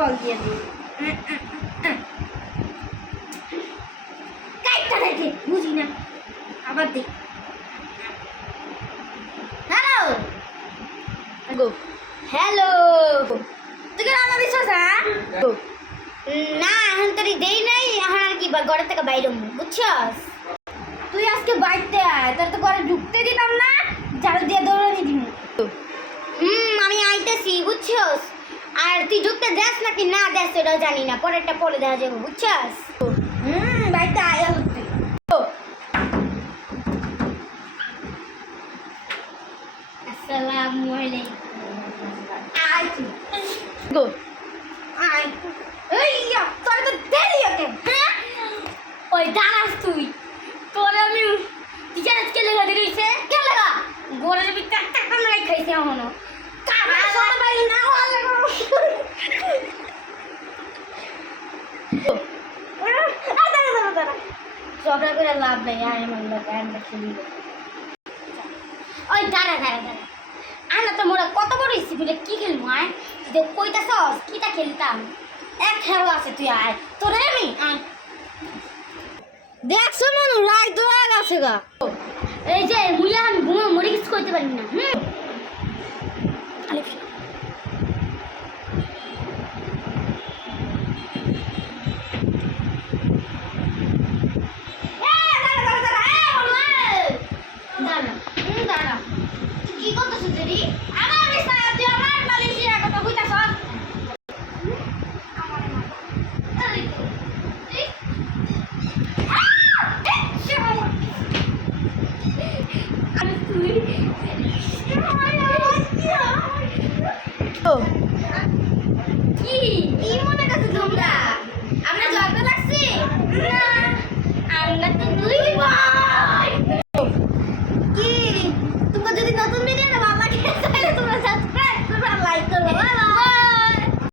Call দিয়ে দিই। কাইটটা দেখে বুঝি না, আবার দেখ। হ্যালো গো, হ্যালো, তুই কি রান্না দিছস? হ্যাঁ না, এখন তোরই দেই নাই, এখন আর কি ঘরের থেকে বাইরে বুঝছস। তুই আজকে বাইতে আয়, তোর তো ঘরে ঢুকতে দিতাম না, ঝাড়ু দিয়ে দৌড়ানি দিবি। আমি আইতেছি বুঝছস। আর তুই ঢুকতে দেস নাকি না দেস সেটাও জানি না, পরেরটা পরে দেওয়া যাবে বুঝছস। বাইতে আয় তুই। আসসালামু আলাইকুম। আয় গো, আয়। এই তোর তো দেরি হতে, হ্যাঁ ওই দাঁড়াস তুই, তোর আমি টিচার কে লেগা দিয়েছে, কে লেগা গোড়ের ভিতরে একটা কামড়াই খাইছে এখনো। কামড়া সব বাইরে না হলে ঝগড়া করে লাভ নেই, আয় আমার লোক আমরা খেলি। ওই দাঁড়া দাঁড়া দাঁড়া, আমরা তো মোরা কত বড় স্কুলে কি খেলবো? আয় তুই কইতাছস কিটা খেলতাম, এক খেলা আছে, তুই আয় তোরে আমি আয়। দেখছো মানু রাগ দোয়া গেছে গা, এই যে মুইয়া আমি ঘুমো মরে কিছু করতে পারি না। কি করতেছিস রে? আমার বিছানা তুই আমার মালিশিয়া কথা কইতাছস। আমার মা এই এই আমি তুই কি কি মনে করছো তোমরা? আমরা ঝগড়া লাগছি না, আমরা তো দুই ভাই। কি তোমরা যদি নতুন ভিডিও